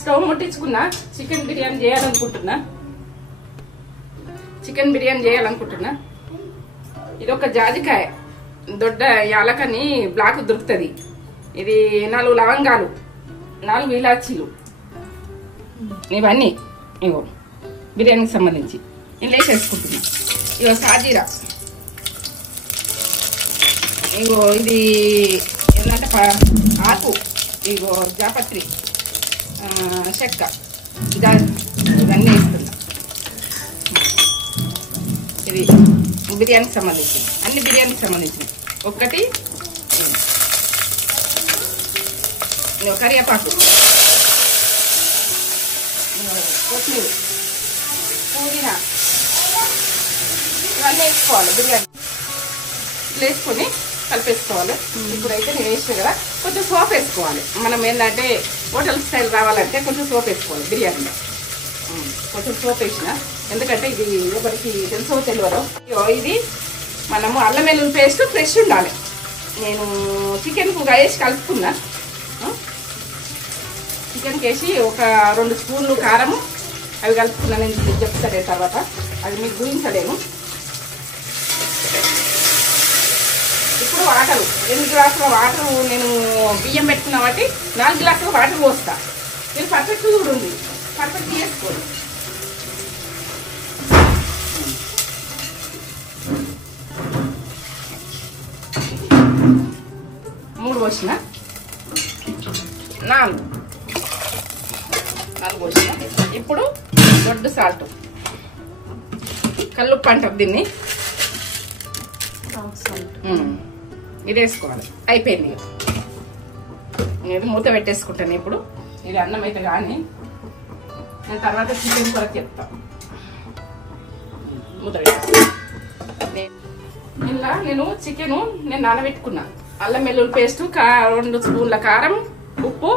Stove ముట్టించుకున్నా chicken biryani చేయాలనుకుంటున్నా ఇది ఒక జాజికాయ దొడ్డ యాలకని బ్లాక్ దొరుకుతుంది. ఇది 4 లవంగాలు, 4 ఇలాచీలు, ఇవన్నీ ఇగో బిర్యానీకి సంబంధించి నేను వేసేసుకుంటున్నా. ఇగో సాజీరా, ఇగో ఇది ఏంటంటే ఆకు, ఇగో జాపత్రి, చెక్క, ఇవన్నీ వేస్తున్నా. ఇది బిర్యానీకి సంబంధించి అన్ని బిర్యానీకి సంబంధించినవి. ఒకటి కరివేపాకు, కొత్తిమీర, పుదీనా, ఇవన్నీ వేసుకోవాలి. బిర్యానీ వేసుకొని కలిపేసుకోవాలి. ఇప్పుడైతే నేను వేసిన కదా కొంచెం సోప్ వేసుకోవాలి. మనం ఏంటంటే హోటల్ స్టైల్ రావాలంటే కొంచెం సోప్ వేసుకోవాలి. బిర్యానీలో కొంచెం సోప్ వేసిన, ఎందుకంటే ఇది ఎవరికి తెలుసో తెలియదు. ఇది మనము అల్లం వెల్లుల్లి పేస్ట్ ఫ్రెష్ ఉండాలి. నేను చికెన్కు వేసి కలుపుకున్నా. చికెన్కి వేసి ఒక 2 స్పూన్లు కారము అవి కలుపుకున్నా. నేను చెప్తాను తర్వాత, అది మీకు గురించలేను. ఇప్పుడు వాటరు 2 గ్లాసుల వాటరు నేను బియ్యం పెట్టుకున్నా కాబట్టి 4 గ్లాసుల వాటర్ పోస్తా. మీరు పర్ఫెక్ట్ కూడా ఉంది, పర్ఫెక్ట్ చేసుకోండి. మూడు పోసిన, 4 పోసిన. ఇప్పుడు దొడ్డు సాల్ట్, కల్లుప్పు అంటారు దీన్ని, ఇది వేసుకోవాలి. అయిపోయింది. నేను మూత పెట్టేసుకుంటాను. ఇప్పుడు ఇది అన్నం అయితే కానీ నేను తర్వాత చికెన్ కొరకు చెప్తాను. మూత పెట్టేసుకుంటాను. ఇలా నేను చికెను నానబెట్టుకున్నా. అల్లం వెల్లుల్లి పేస్టు, 2 స్పూన్ల కారం, ఉప్పు,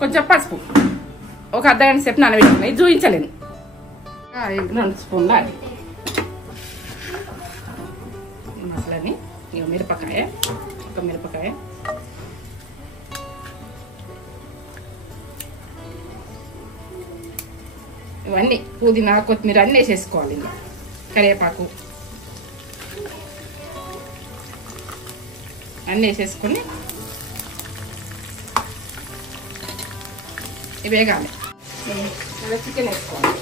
కొంచెం పసుపు, ఒక అర్ధగంట సేపు నానబెట్టుకున్నా. ఇది చూపించలేను. 2 స్పూన్ల అది మసాలాని. మిరపకాయ, ఒక మిరపకాయ, ఇవన్నీ పుదీనా, కొత్తిమీర అన్నీ వేసేసుకోవాలి. ఇలా కరివేపాకు అన్నీ వేసేసుకొని ఇవి వేగాలి. చికెన్ వేసుకోవాలి.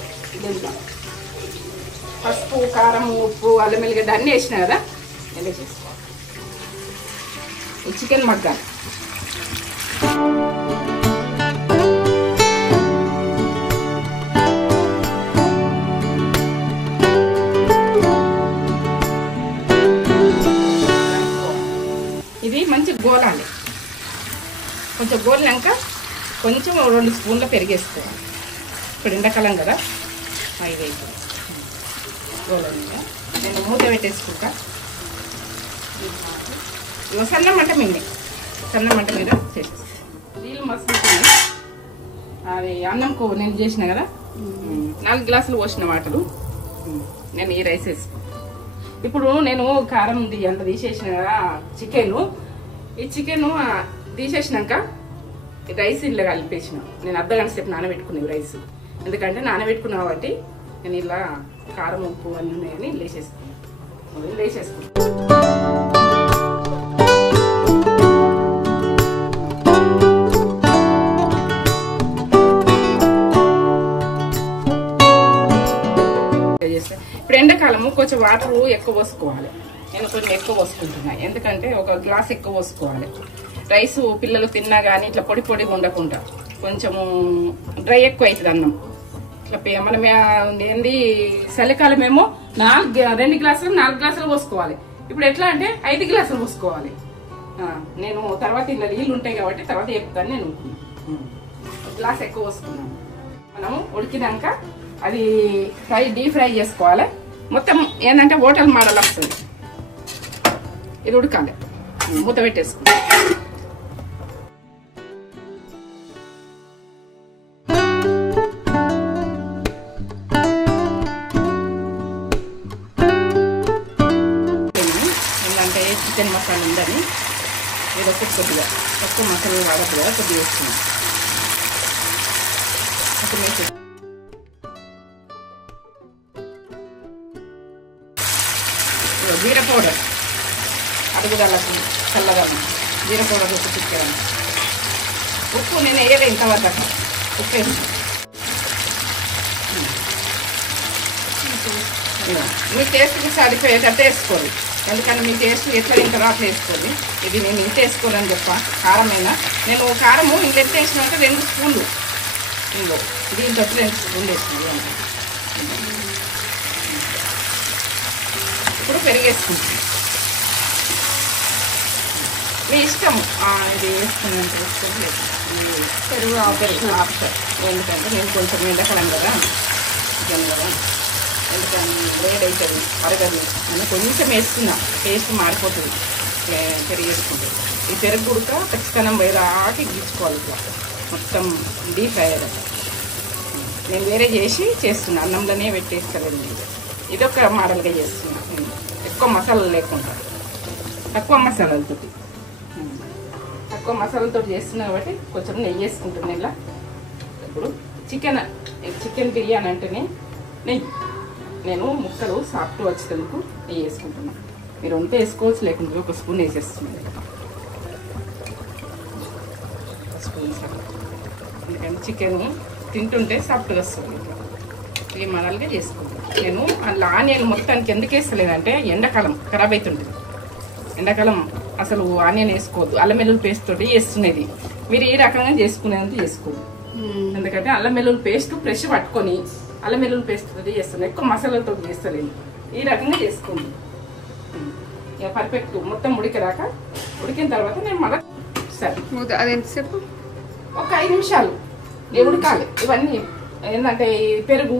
దీంట్లో పసుపు, కారం, ఉప్పు, అల్లం వెల్లిగడ్డ అన్నీ వేసినా కదా, ఇలా చేసుకోవాలి. ఈ చికెన్ మగ్గాలి. ఇది మంచి గోలాలి. కొంచెం గోలినాక కొంచెం 2 స్పూన్ల పెరిగేసుకోవాలి. ఇప్పుడు ఎండాకాలం కదా, ఇది అయిపోయింది గోలంగా. నేను మూత పెట్టేసుకుంటా. ఇవి సన్నమంట మీద చేసేస్తాను. నీళ్ళు మస్తున్నాయి. అది అన్నంకు నేను చేసిన కదా, 4 గ్లాసులు పోసిన వాటరు నేను ఈ రైస్ వేసుకున్నాను. ఇప్పుడు నేను కారం అంత తీసేసిన కదా చికెన్. ఈ చికెన్ తీసేసినాక రైస్ ఇలా కలిపేసిన. నేను అర్ధగంట సేపు నానబెట్టుకునేవి రైస్. ఎందుకంటే నానబెట్టుకున్నా కాబట్టి నేను ఇలా కారం, ఉప్పు అన్నీ ఉన్నాయని వేసేసుకున్నాను. ఇప్పుడు ఎండాకాలము కొంచెం వాటర్ ఎక్కువ పోసుకోవాలి. నేను కొంచెం ఎక్కువ పోసుకుంటున్నా, ఎందుకంటే 1 గ్లాస్ ఎక్కువ పోసుకోవాలి. రైస్ పిల్లలు తిన్నా కానీ ఇట్లా పొడి పొడిగా ఉండకుండా కొంచెము డ్రై ఎక్కువ అవుతుంది అన్నం. ఇట్లా మనం ఏంది చలికాలం ఏమో 2 గ్లాసులు 4 గ్లాసులు పోసుకోవాలి. ఇప్పుడు ఎట్లా అంటే 5 గ్లాసులు పోసుకోవాలి. నేను తర్వాత ఇలా నీళ్ళు ఉంటాయి కాబట్టి తర్వాత చెప్తాను. నేను 1 గ్లాస్ ఎక్కువ పోసుకున్నాను. మనము ఉడికినాక అది డీప్ ఫ్రై చేసుకోవాలి. మొత్తం ఏంటంటే హోటల్ మోడల్ వస్తుంది. ఇది ఉడకాలి. మూత పెట్టేసుకుంటాం. ఏంటంటే చికెన్ మసాలా ఉందని ఇది కొద్దిగా తక్కువ మసాలా వాడద్దు కదా, కొద్దిగా వేసుకున్నాం. జీరా పౌడర్ అడుగుదలకు చల్లదనం, జీరా పౌడర్ ఉప్పు చిక్కేదాన్ని. ఉప్పు నేను వేయలే ఇంతవరకు. ఉప్పు వేసి మీ టేస్ట్కి సరిపోయేటట్టు వేసుకోవాలి. ఎందుకంటే మీ టేస్ట్ ఎట్లా తింటారో అట్లా వేసుకోవాలి. ఇది నేను ఇంత వేసుకోవాలని చెప్పా. కారమైనా నేను కారము ఇంత ఎంత వేసినా అంటే 2 స్పూన్లు ఇందులో, దీంతో 2 స్పూన్లు వేసినాను. ఇప్పుడు పెరిగేసుకుంటాం. మీ ఇష్టం ఇది వేసుకున్నంత వేసుకొని పెరుగు ఆప్షన్. ఎందుకంటే నేను కొంచెం ఎండాకాలం కదా చికెన్ కదా, ఎందుకని వేడి అవుతుంది అరగదు అని కొంచెం వేసుకున్నా. టేస్ట్ మారిపోతుంది పెరుగు వేసుకుంటుంది. ఈ పెరుగు ఉడక ఖచ్చితంగా వేరాకి గీచుకోవాలి. ఇట్లా మొత్తం డీప్ ఫ్రై అయ్యేది. నేను వేరే చేస్తున్నా, అన్నంలోనే పెట్టేసుకోలేదు. ఇది ఒక మోడల్గా చేస్తున్నా. ఎక్కువ మసాలాలు లేకుండా తక్కువ మసాలాలతో చేస్తున్నా కాబట్టి కొంచెం నెయ్యి వేసుకుంటున్నాను ఇలా. ఇప్పుడు చికెన్ బిర్యానీ అంటేనే నెయ్యి. నేను ముక్కలు సాఫ్ట్ వచ్చేందుకు నెయ్యి వేసుకుంటున్నాను. మీరు వంట వేసుకోవచ్చు, లేకుంటే 1 స్పూన్ వేసేస్తున్నాను. 1 స్పూన్ ఎందుకంటే చికెన్ తింటుంటే సాఫ్ట్గా వస్తుంది. ఈ మనాలుగా చేసుకుంటాను. నేను అలా ఆనియన్ మొత్తానికి ఎందుకు వేస్తలేదంటే ఎండాకాలం ఖరాబ్ అవుతుంటుంది. ఎండాకాలం అసలు ఆనియన్ వేసుకోవద్దు. అల్లం వెల్లుల్లి పేస్ట్ తోటి వేస్తున్నది. మీరు ఈ రకంగా చేసుకునేది చేసుకోండి. ఎందుకంటే అల్లం వెల్లుల్లి పేస్ట్ ఫ్రెష్ పట్టుకొని అల్లం వెల్లుల్లి పేస్ట్ తోటి చేస్తున్నాను. ఎక్కువ మసాలాలతో చేస్తలేను. ఈ రకంగా చేసుకోండి. ఇక పర్ఫెక్ట్ మొత్తం ఉడికిన తర్వాత నేను మళ్ళీ సరే అది ఎంతసేపు 1 5 నిమిషాలు ఉడకాలి. ఇవన్నీ ఏంటంటే పెరుగు,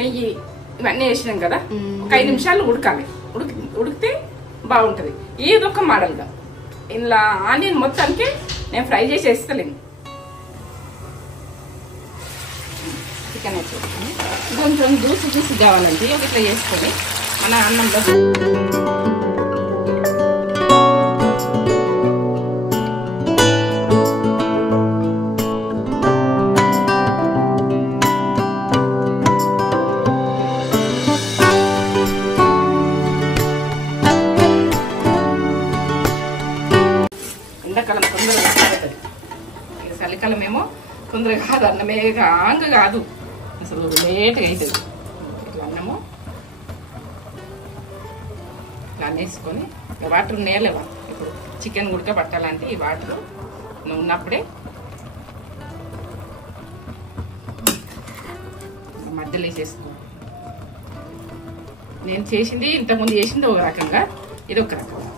నెయ్యి ఇవన్నీ వేసినాం కదా, 1 5 నిమిషాలు ఉడకాలి. ఉడికితే బాగుంటుంది. ఏదొక మోడల్గా ఇలా ఆనియన్ మొత్తానికి నేను ఫ్రై చేసి వేస్తలేను. చికెన్ వచ్చేసి కొంచెం జ్యూసి కావాలంటే ఇట్లా చేసుకొని మన అన్నంలో ఎండాకాలం తొందరగా అయిపోతుంది. ఇక చలికాలం ఏమో తొందరగా కాదు, అన్నమే కాదు అసలు లేట్గా అవుతుంది. ఇట్లా అన్నము ఇట్లా వేసుకొని వాటర్ నేలేవా ఇప్పుడు చికెన్ ఉడకబట్టాలంటే ఈ వాటర్ ఉన్నప్పుడే మధ్యలో వేసేసుకో. నేను చేసింది ఇంతకుముందు చేసింది ఒక రకంగా, ఇది ఒక రకంగా.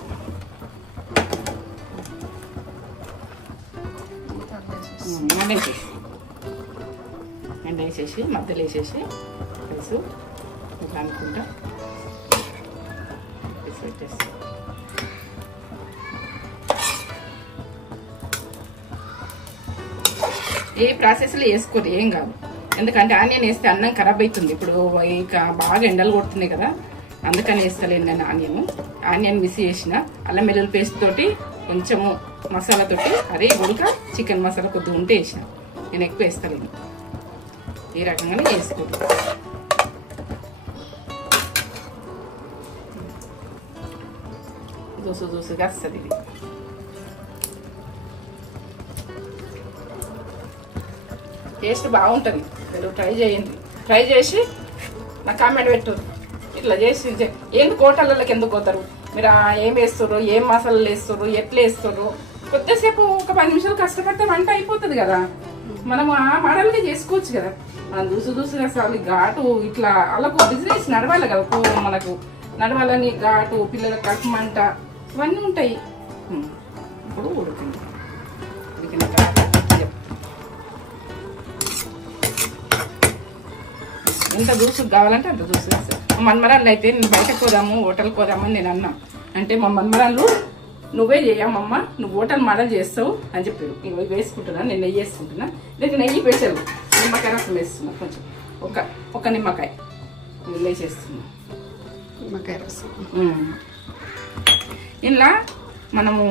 ఎండ వేసేసి మధ్యలో వేసేసి వేసు ఇట్లా అనుకుంటా పెట్టేసి ఏ ప్రాసెస్లో వేసుకోరు, ఏం కాదు. ఎందుకంటే ఆనియన్ వేస్తే అన్నం ఖరాబ్ అవుతుంది. ఇప్పుడు ఇక బాగా ఎండలు కొడుతున్నాయి కదా, అందుకని వేస్తలేను నేను ఆనియన్ మిక్స్ చేసిన అల్లం వెల్లుల్లి పేస్ట్ తోటి కొంచెము మసాలా తోటి అదే ఉడక చికెన్ మసాలా కొద్దిగా ఉంటే వేసిన. నేను ఎక్కువ వేస్తలేను, ఈ రకంగానే వేసుకోదు. దూసుగా వస్తుంది ఇది. టేస్ట్ బాగుంటుంది, మీరు ట్రై చేయండి. ట్రై చేసి నాకు కామెంట్ పెట్టు. ఇట్లా చేసి ఎందుకు హోటళ్ళకి ఎందుకు పోతారు మీరు? ఏం వేస్తారు, ఏం మసాలాలు వేస్తారు, ఎట్లా వేస్తారు? కొద్దిసేపు ఒక 10 నిమిషాలు కష్టపడితే వంట అయిపోతుంది కదా. మనం ఆ మోడల్గా చేసుకోవచ్చు కదా. మనం దూసుగా అసలు ఘాటు ఇట్లా వాళ్ళకు బిజినెస్ నడవాలి కదా, మనకు నడవాలని ఘాటు, పిల్లలకు కట్టుమంట ఇవన్నీ ఉంటాయి. ఇప్పుడు ఉడికింది. ఉడికిన తర్వాత ఎంత దూసుకు కావాలంటే అంత దూసుగా వేస్తారు. మా మన్మరాళ్ళు అయితే నేను బయటకు పోదాము, హోటల్కి పోదామని నేను అన్నా. అంటే మా మన్మరాళ్ళు నువ్వే చేయమ్మమ్మ, నువ్వు హోటల్ మోడల్ చేస్తావు అని చెప్పారు. ఇవి వేసుకుంటున్నా, నేను నెయ్యి వేసుకుంటున్నా. లేదా నెయ్యి వేసారు, నిమ్మకాయ రసం వేస్తున్నా, కొంచెం ఒక నిమ్మకాయ వేసేస్తున్నా. నిమ్మకాయ రసం ఇలా మనము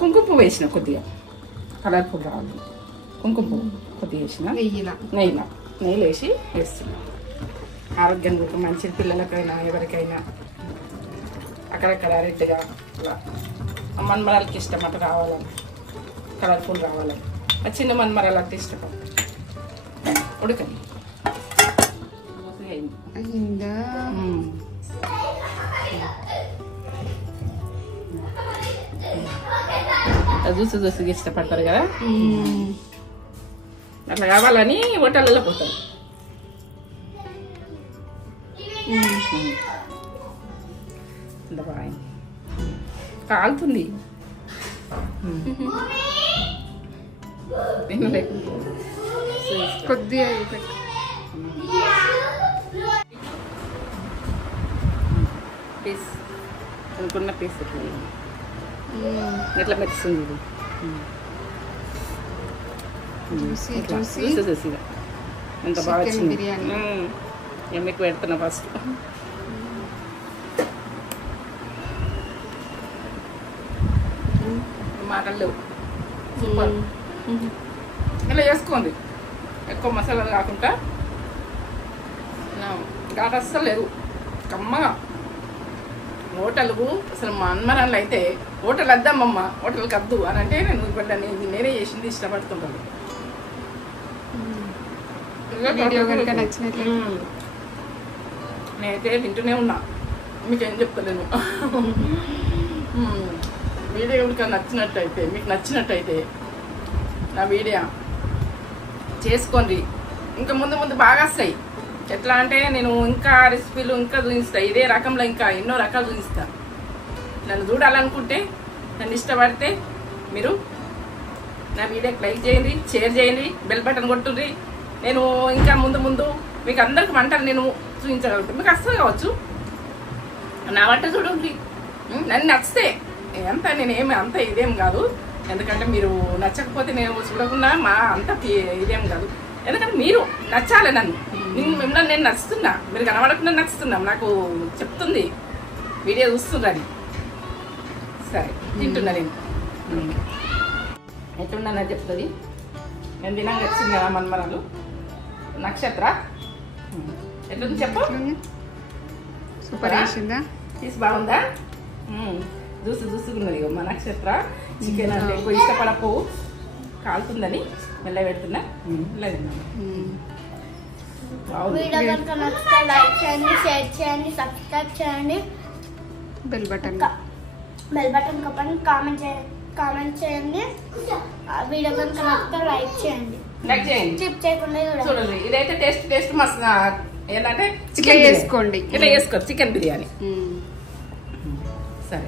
కుంకుమ పువ్వు వేసిన, కొద్దిగా కలర్ఫుల్ రావాలి. కుంకుమ పువ్వు కొద్దిగా వేసిన, నెయ్యిలో వేసి వేస్తున్నాం. ఆరోగ్యం కూడా మంచిది, పిల్లలకైనా ఎవరికైనా. అక్కడక్కడ రెడ్గా ఇలా మన్మరాలకి ఇష్టం అట్లా రావాలని, కలర్ఫుల్ రావాలని. ఆ చిన్న మన్మరాలు అంత ఇష్టపడతారు. ఉడకండి అయిందా? దూసుగా ఇష్టపడతారు కదా, అట్లా కావాలని హోటళ్ళలో పోతారు. బాగా కాలుతుంది. కొద్దిగా పీస్ అనుకున్న పీస్ ఎట్లా మెరుస్తుంది ఇది, చూసిగా ఎంత బాగా వచ్చింది. మీకు పెడుతున్నా ఫస్ట్. మాటలు లేవు, సూపర్. ఇలా చేసుకోండి, ఎక్కువ మసాలాలు కాకుండా. ఘాటు అస్సలు లేదు, కమ్మగా. హోటల్కు అసలు మా అన్మరాళ్ళు అయితే హోటల్ వద్దామమ్మ, హోటల్కి వద్దు అని అంటే నేనే చేసింది ఇష్టపడుతుంటాను. నేనైతే వింటూనే ఉన్నా, మీకేం చెప్తలేను. వీడియో ఎవరికైనా నచ్చినట్టయితే, మీకు నచ్చినట్టయితే నా వీడియో చేసుకోండి. ఇంకా ముందు బాగా వస్తాయి. ఎట్లా అంటే నేను ఇంకా రెసిపీలు ఇంకా చూపిస్తాను, ఇదే రకంలో ఇంకా ఎన్నో రకాలు చూపిస్తాను. నన్ను చూడాలనుకుంటే, నన్ను ఇష్టపడితే మీరు నా వీడియోకి లైక్ చేయండి, షేర్ చేయండి, బెల్ బటన్ కొట్టుండ్రి. నేను ఇంకా ముందు మీకు అందరికి వంటలు నేను చూపించగలుగుతాను. మీకు వస్తుంది కావచ్చు నా వంట చూడండి. నన్ను నచ్చితే అంత నేనేమి అంత ఇదేం కాదు, ఎందుకంటే మీరు నచ్చకపోతే నేను చూడకుండా అంత ఇదేం కాదు. ఎందుకంటే మీరు నచ్చాలి, మిమ్మల్ని నేను నచ్చుతున్నా, మీరు కనబడకుండా నచ్చుతున్నాం, నాకు చెప్తుంది వీడియో చూస్తుందని. సరే తింటున్నా నేను, ఎట్లున్నా చెప్తుంది. నేను తినాక వచ్చింది కదా మన్మరాలు. నక్షత్ర ఎట్లుంది చెప్పు. సూపర్ చేసిందా? తీసి బాగుందా? దూసుకున్నది మా నక్షత్ర. చికెన్ అంటే ఎక్కువ ఇష్టపడపు, కాలుతుందని మెల్ల పెడుతున్నా. మెల్ల తిన్నాను. వీడియో కనుక నచ్చితే లైక్ చేయండి, షేర్ చేయండి, సబ్స్క్రైబ్ చేయండి. బెల్ బటన్ కొప్పని కామెంట్ చేయండి. వీడియో కనుక నచ్చితే లైక్ చేయండి. స్కిప్ చేయకుండా చూడండి. ఇదైతే టేస్ట్ మస్తు ఏంటంటే ఇట్లా చేసుకోండి. ఇట్లా చేసుకోండి చికెన్ బిర్యానీ. సరే.